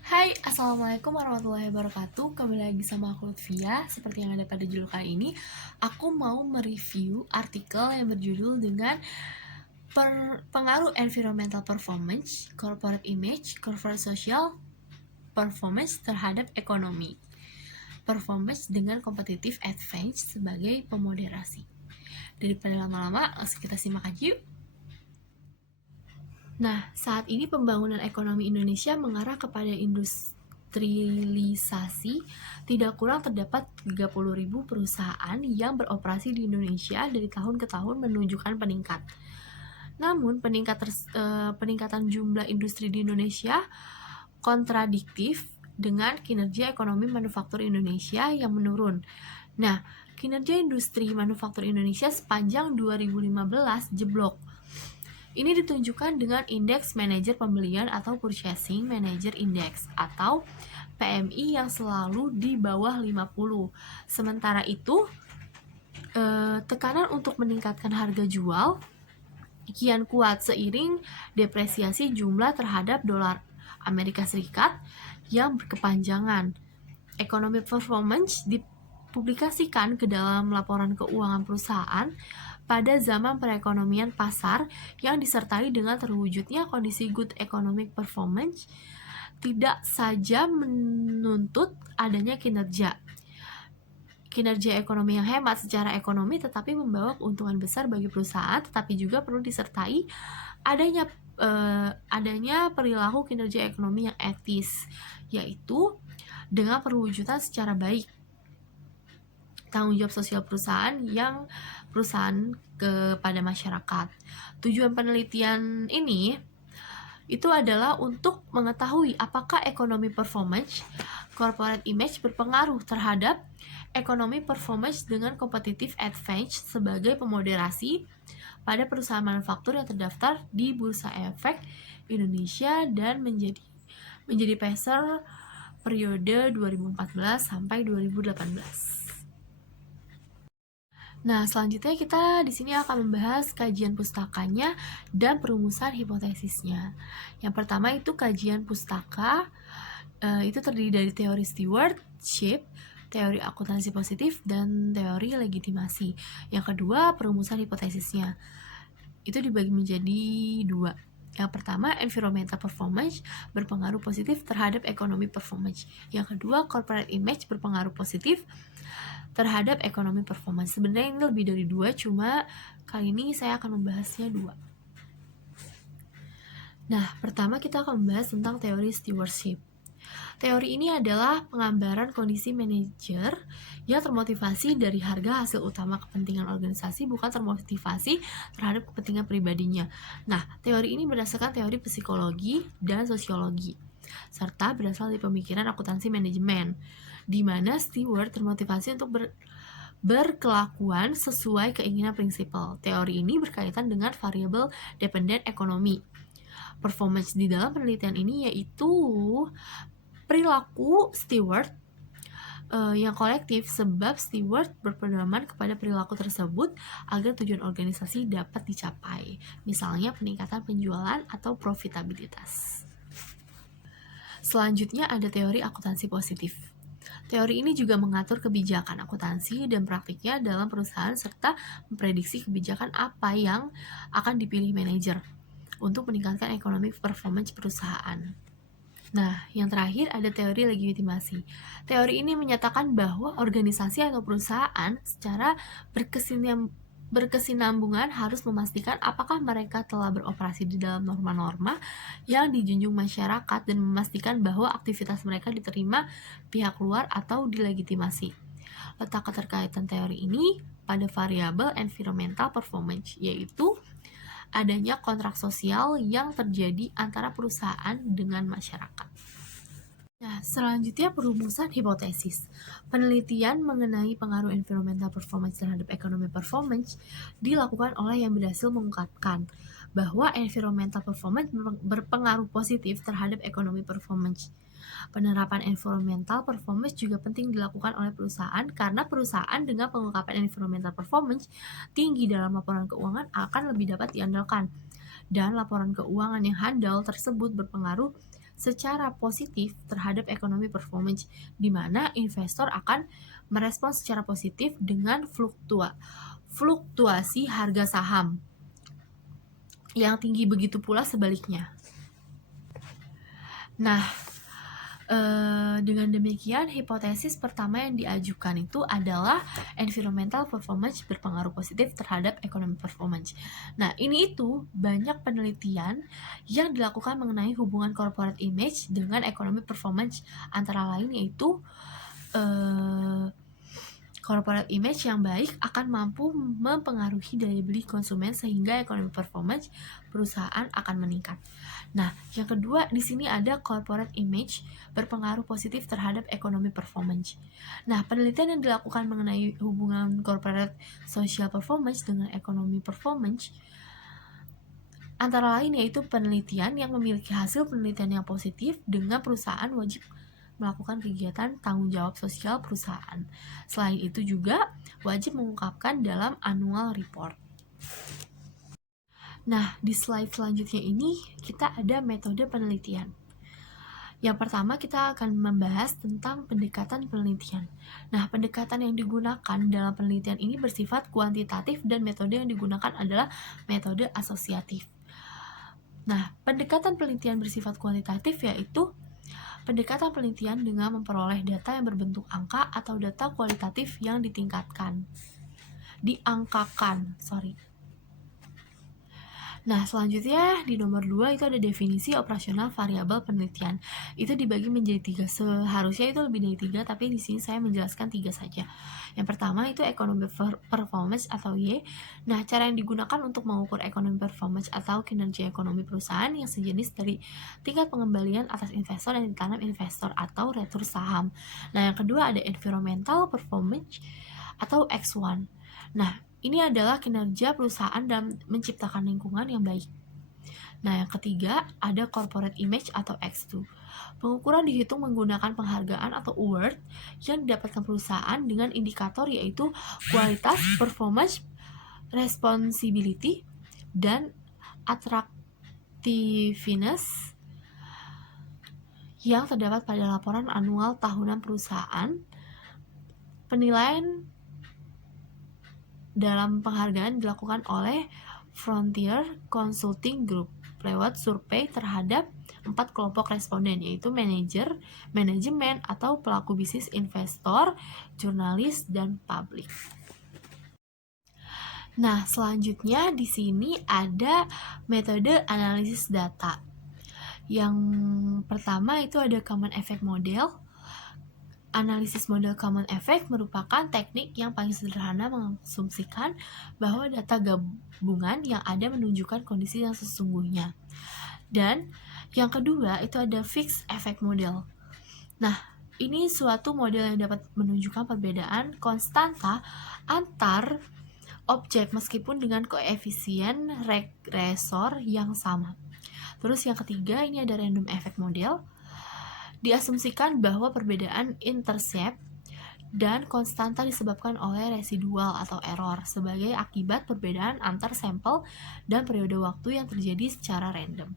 Hai, Assalamualaikum warahmatullahi wabarakatuh. Kembali lagi sama aku Lutfia. Seperti yang ada pada judul kali ini, aku mau mereview artikel yang berjudul dengan pengaruh environmental performance, corporate image, corporate social performance terhadap ekonomi. Performance dengan competitive advantage sebagai pemoderasi. Daripada lama-lama, langsung kita simak aja yuk. Nah, saat ini pembangunan ekonomi Indonesia mengarah kepada industrialisasi. Tidak kurang terdapat 30.000 perusahaan yang beroperasi di Indonesia dari tahun ke tahun menunjukkan peningkat. Namun, peningkatan jumlah industri di Indonesia kontradiktif dengan kinerja ekonomi manufaktur Indonesia yang menurun. Nah, kinerja industri manufaktur Indonesia sepanjang 2015 jeblok. Ini ditunjukkan dengan Indeks Manajer Pembelian atau Purchasing Manager Index atau PMI yang selalu di bawah 50. Sementara itu, tekanan untuk meningkatkan harga jual kian kuat seiring depresiasi jumlah terhadap dolar Amerika Serikat yang berkepanjangan. Ekonomi performance dipublikasikan ke dalam laporan keuangan perusahaan pada zaman perekonomian pasar yang disertai dengan terwujudnya kondisi good economic performance tidak saja menuntut adanya kinerja ekonomi yang hemat secara ekonomi tetapi membawa keuntungan besar bagi perusahaan, tetapi juga perlu disertai adanya perilaku kinerja ekonomi yang etis, yaitu dengan perwujudan secara baik tanggung jawab sosial perusahaan kepada masyarakat. Tujuan penelitian ini itu adalah untuk mengetahui apakah ekonomi performance, corporate image berpengaruh terhadap ekonomi performance dengan competitive advantage sebagai pemoderasi pada perusahaan manufaktur yang terdaftar di Bursa Efek Indonesia dan menjadi peser periode 2014 sampai 2018. Nah, selanjutnya kita di sini akan membahas kajian pustakanya dan perumusan hipotesisnya. Yang pertama itu kajian pustaka, itu terdiri dari teori stewardship, teori akuntansi positif, dan teori legitimasi. Yang kedua, perumusan hipotesisnya. Itu dibagi menjadi dua. Yang pertama, environmental performance berpengaruh positif terhadap ekonomi performance. Yang kedua, corporate image berpengaruh positif terhadap ekonomi performance. Sebenarnya ini lebih dari dua, cuma kali ini saya akan membahasnya dua. Nah, pertama kita akan membahas tentang teori stewardship. Teori ini adalah penggambaran kondisi manajer yang termotivasi dari harga hasil utama kepentingan organisasi, bukan termotivasi terhadap kepentingan pribadinya. Nah, teori ini berdasarkan teori psikologi dan sosiologi, serta berasal dari pemikiran akuntansi manajemen, di mana steward termotivasi untuk berkelakuan sesuai keinginan prinsipal. Teori ini berkaitan dengan variabel dependent ekonomi. Performance di dalam penelitian ini yaitu perilaku steward yang kolektif, sebab steward berpedoman kepada perilaku tersebut agar tujuan organisasi dapat dicapai, misalnya peningkatan penjualan atau profitabilitas. Selanjutnya ada teori akuntansi positif. Teori ini juga mengatur kebijakan akuntansi dan praktiknya dalam perusahaan serta memprediksi kebijakan apa yang akan dipilih manajer untuk meningkatkan ekonomi performance perusahaan. Nah, yang terakhir ada teori legitimasi. Teori ini menyatakan bahwa organisasi atau perusahaan secara berkesinambungan harus memastikan apakah mereka telah beroperasi di dalam norma-norma yang dijunjung masyarakat dan memastikan bahwa aktivitas mereka diterima pihak luar atau dilegitimasi. Letak keterkaitan teori ini pada variabel environmental performance, yaitu adanya kontrak sosial yang terjadi antara perusahaan dengan masyarakat. Nah, selanjutnya perumusan hipotesis. Penelitian mengenai pengaruh environmental performance terhadap ekonomi performance dilakukan oleh yang berhasil mengungkapkan bahwa environmental performance berpengaruh positif terhadap ekonomi performance. Penerapan environmental performance juga penting dilakukan oleh perusahaan karena perusahaan dengan pengungkapan environmental performance tinggi dalam laporan keuangan akan lebih dapat diandalkan. Dan laporan keuangan yang handal tersebut berpengaruh secara positif terhadap ekonomi performance, di mana investor akan merespons secara positif dengan fluktuasi harga saham yang tinggi, begitu pula sebaliknya. Nah, dengan demikian, hipotesis pertama yang diajukan itu adalah environmental performance berpengaruh positif terhadap ekonomi performance. Nah, ini itu banyak penelitian yang dilakukan mengenai hubungan corporate image dengan ekonomi performance, antara lain yaitu corporate image yang baik akan mampu mempengaruhi daya beli konsumen sehingga ekonomi performance perusahaan akan meningkat. Nah, yang kedua di sini ada corporate image berpengaruh positif terhadap ekonomi performance. Nah, penelitian yang dilakukan mengenai hubungan corporate social performance dengan ekonomi performance antara lain yaitu penelitian yang memiliki hasil penelitian yang positif dengan perusahaan wajib melakukan kegiatan tanggung jawab sosial perusahaan. Selain itu juga wajib mengungkapkan dalam annual report. Nah, di slide selanjutnya ini kita ada metode penelitian. Yang pertama kita akan membahas tentang pendekatan penelitian. Nah, pendekatan yang digunakan dalam penelitian ini bersifat kuantitatif dan metode yang digunakan adalah metode asosiatif. Nah, pendekatan penelitian bersifat kuantitatif yaitu pendekatan penelitian dengan memperoleh data yang berbentuk angka atau data kualitatif yang diangkakan. Nah, selanjutnya di nomor 2 itu ada definisi operasional variabel penelitian. Itu dibagi menjadi 3. Seharusnya itu lebih dari 3, tapi di sini saya menjelaskan 3 saja. Yang pertama itu ekonomi performance atau Y. Nah, cara yang digunakan untuk mengukur ekonomi performance atau kinerja ekonomi perusahaan yang sejenis dari tingkat pengembalian atas investor yang ditanam investor atau return saham. Nah, yang kedua ada environmental performance atau X1. Nah, ini adalah kinerja perusahaan dalam menciptakan lingkungan yang baik. Nah, yang ketiga ada corporate image atau X2. Pengukuran dihitung menggunakan penghargaan atau award yang didapatkan perusahaan dengan indikator yaitu kualitas, performance, responsibility, dan attractiveness yang terdapat pada laporan anual tahunan perusahaan. Penilaian dalam penghargaan dilakukan oleh Frontier Consulting Group lewat survei terhadap 4 kelompok responden, yaitu manajer, manajemen atau pelaku bisnis, investor, jurnalis, dan publik. Nah, selanjutnya di sini ada metode analisis data. Yang pertama itu ada common effect model. Analisis model common effect merupakan teknik yang paling sederhana mengasumsikan bahwa data gabungan yang ada menunjukkan kondisi yang sesungguhnya. Dan yang kedua itu ada fixed effect model. Nah, ini suatu model yang dapat menunjukkan perbedaan konstanta antar objek meskipun dengan koefisien regresor yang sama. Terus yang ketiga ini ada random effect model. Diasumsikan bahwa perbedaan intercept dan konstanta disebabkan oleh residual atau error sebagai akibat perbedaan antar sampel dan periode waktu yang terjadi secara random.